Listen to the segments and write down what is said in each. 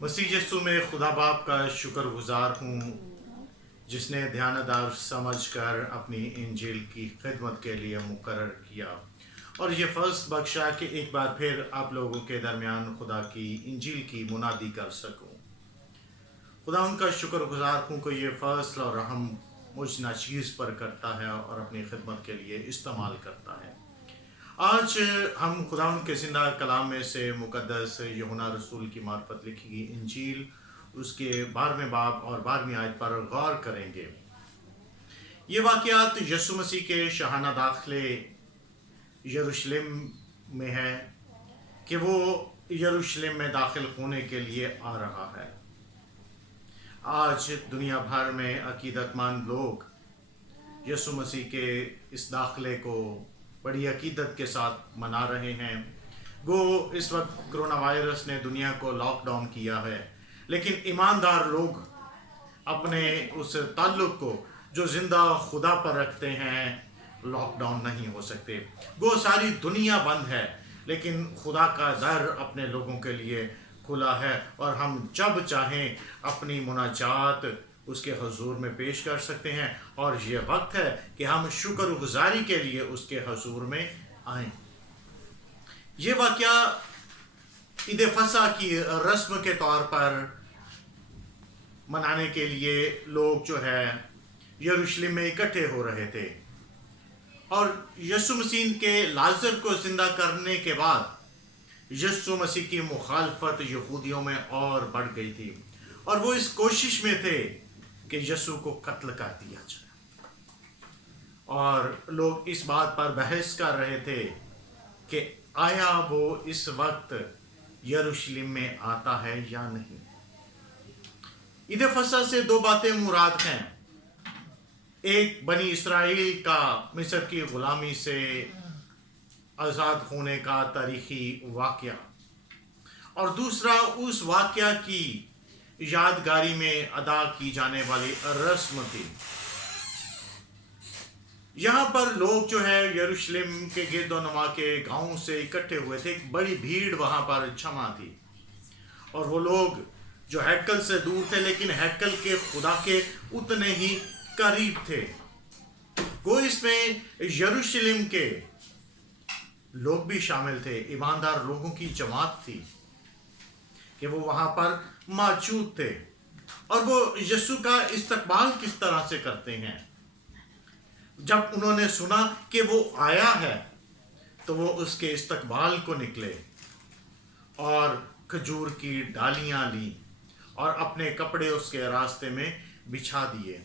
مسیح یسوع میں خدا باپ کا شکر گزار ہوں جس نے دیانتدار سمجھ کر اپنی انجیل کی خدمت کے لیے مقرر کیا اور یہ فضل بخشا کہ ایک بار پھر آپ لوگوں کے درمیان خدا کی انجیل کی منادی کر سکوں۔ خدا ان کا شکر گزار ہوں کہ یہ فضل اور رحم مجھ ناچیز پر کرتا ہے اور اپنی خدمت کے لیے استعمال کرتا ہے۔ آج ہم خدا کے زندہ کلام میں سے مقدس یوحنا رسول کی معرفت لکھی گئی انجیل اس کے 12ویں باب اور 12ویں آیت پر غور کریں گے۔ یہ واقعات یسوع مسیح کے شاہانہ داخلے یروشلم میں ہے کہ وہ یروشلم میں داخل ہونے کے لیے آ رہا ہے۔ آج دنیا بھر میں عقیدت مند لوگ یسوع مسیح کے اس داخلے کو بڑی عقیدت کے ساتھ منا رہے ہیں۔ گو اس وقت کرونا وائرس نے دنیا کو لاک ڈاؤن کیا ہے، لیکن ایماندار لوگ اپنے اس تعلق کو جو زندہ خدا پر رکھتے ہیں لاک ڈاؤن نہیں ہو سکتے۔ گو ساری دنیا بند ہے، لیکن خدا کا در اپنے لوگوں کے لیے کھلا ہے اور ہم جب چاہیں اپنی مناجات اس کے حضور میں پیش کر سکتے ہیں، اور یہ وقت ہے کہ ہم شکر گزاری کے لیے اس کے حضور میں آئیں۔ یہ واقعہ عید فصح کی رسم کے طور پر منانے کے لیے لوگ جو ہے یروشلم میں اکٹھے ہو رہے تھے، اور یسوع مسیح کے لازر کو زندہ کرنے کے بعد یسوع مسیح کی مخالفت یہودیوں میں اور بڑھ گئی تھی، اور وہ اس کوشش میں تھے کہ یسوع کو قتل کر دیا جائے، اور لوگ اس بات پر بحث کر رہے تھے کہ آیا وہ اس وقت یروشلم میں آتا ہے یا نہیں۔ عید فصح سے دو باتیں مراد ہیں، ایک بنی اسرائیل کا مصر کی غلامی سے آزاد ہونے کا تاریخی واقعہ، اور دوسرا اس واقعہ کی یادگاری میں ادا کی جانے والی رسم تھی۔ یہاں پر لوگ جو ہے یروشلم کے گرد و نواح کے گاؤں سے اکٹھے ہوئے تھے، ایک بڑی بھیڑ وہاں پر جمع تھی، اور وہ لوگ جو ہیکل سے دور تھے لیکن ہیکل کے خدا کے اتنے ہی قریب تھے۔ وہ اس میں یروشلم کے لوگ بھی شامل تھے، ایماندار لوگوں کی جماعت تھی کہ وہ وہاں پر موجود تھے، اور وہ یسوع کا استقبال کس طرح سے کرتے ہیں۔ جب انہوں نے سنا کہ وہ آیا ہے تو وہ اس کے استقبال کو نکلے اور کھجور کی ڈالیاں لیں اور اپنے کپڑے اس کے راستے میں بچھا دیے۔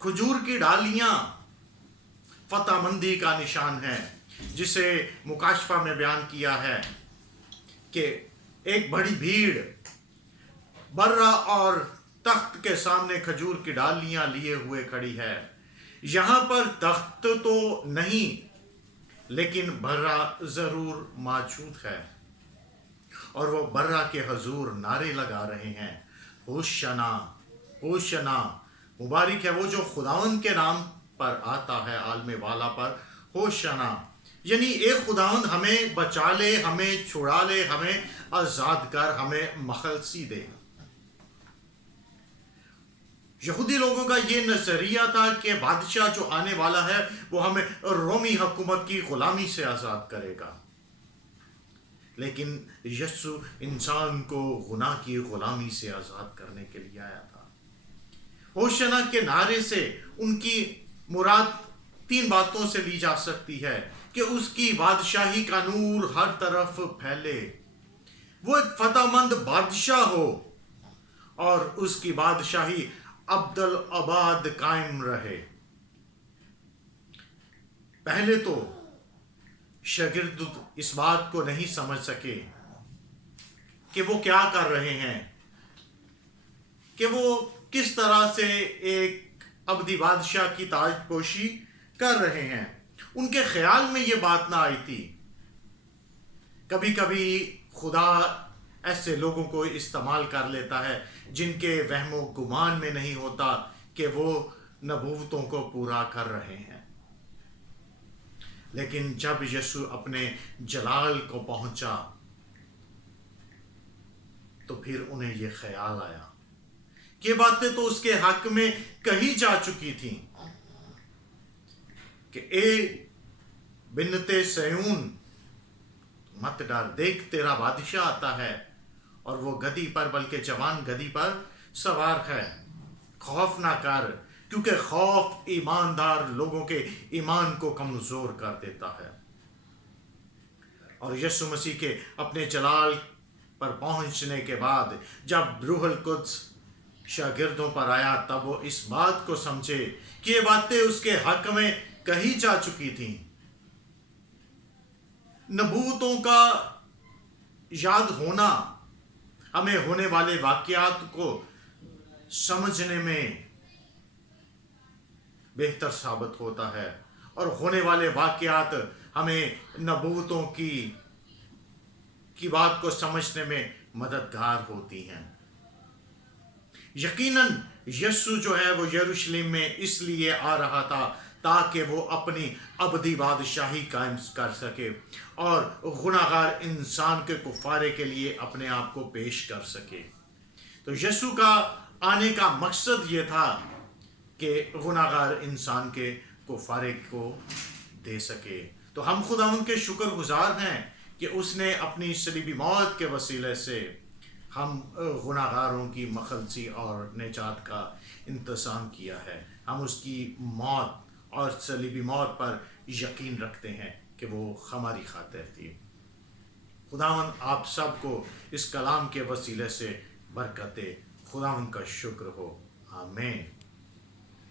کھجور کی ڈالیاں فتح مندی کا نشان ہے، جسے مکاشفہ میں بیان کیا ہے کہ ایک بڑی بھیڑ برہ اور تخت کے سامنے کھجور کی ڈالیاں لیے ہوئے کھڑی ہے۔ یہاں پر تخت تو نہیں، لیکن برہ ضرور موجود ہے، اور وہ برہ کے حضور نعرے لگا رہے ہیں، ہوشنا ہوشنا، مبارک ہے وہ جو خداوند کے نام پر آتا ہے، عالم والا پر ہوشنا، یعنی ایک خداوند ہمیں بچا لے، ہمیں چھڑا لے، ہمیں آزاد کر، ہمیں مخلصی دے۔ یہودی لوگوں کا یہ نظریہ تھا کہ بادشاہ جو آنے والا ہے وہ ہمیں رومی حکومت کی غلامی سے آزاد کرے گا، لیکن یسوع انسان کو گناہ کی غلامی سے آزاد کرنے کے لیے آیا تھا۔ ہوشنا کے نعرے سے ان کی مراد تین باتوں سے لی جا سکتی ہے کہ اس کی بادشاہی کا نور ہر طرف پھیلے، وہ ایک فتح مند بادشاہ ہو، اور اس کی بادشاہی ابدالآباد قائم رہے۔ پہلے تو شاگرد اس بات کو نہیں سمجھ سکے کہ وہ کیا کر رہے ہیں، کہ وہ کس طرح سے ایک ابدی بادشاہ کی تاج پوشی کر رہے ہیں۔ ان کے خیال میں یہ بات نہ آئی تھی۔ کبھی کبھی خدا ایسے لوگوں کو استعمال کر لیتا ہے جن کے وہم و گمان میں نہیں ہوتا کہ وہ نبوتوں کو پورا کر رہے ہیں، لیکن جب یسوع اپنے جلال کو پہنچا تو تو پھر انہیں یہ خیال آیا کہ یہ باتیں تو اس کے حق میں کہی جا چکی تھیں کہ اے بنت صیون مت ڈر، دیکھ تیرا بادشاہ آتا ہے اور وہ گدی پر، بلکہ جوان گدی پر سوار ہے، خوف نہ کر، کیونکہ خوف ایماندار لوگوں کے ایمان کو کمزور کر دیتا ہے۔ اور یسوع مسیح کے اپنے جلال پر پہنچنے کے بعد جب روح القدس شاگردوں پر آیا، تب وہ اس بات کو سمجھے کہ یہ باتیں اس کے حق میں کہی جا چکی تھیں۔ نبوتوں کا یاد ہونا ہمیں ہونے والے واقعات کو سمجھنے میں بہتر ثابت ہوتا ہے، اور ہونے والے واقعات ہمیں نبوتوں کی بات کو سمجھنے میں مددگار ہوتی ہیں۔ یقیناً یسوع جو ہے وہ یروشلم میں اس لیے آ رہا تھا تاکہ وہ اپنی ابدی بادشاہی قائم کر سکے اور گناہگار انسان کے کفارے کے لیے اپنے آپ کو پیش کر سکے۔ تو یسوع کا آنے کا مقصد یہ تھا کہ گناہگار انسان کے کفارے کو دے سکے۔ تو ہم خداوند کے شکر گزار ہیں کہ اس نے اپنی صلیبی موت کے وسیلے سے ہم گناہگاروں کی مخلصی اور نجات کا انتظام کیا ہے۔ ہم اس کی موت اور صلیبی موت پر یقین رکھتے ہیں کہ وہ ہماری خاطر تھی۔ خداوند آپ سب کو اس کلام کے وسیلے سے برکت دے۔ خداوند کا شکر ہو، آمین۔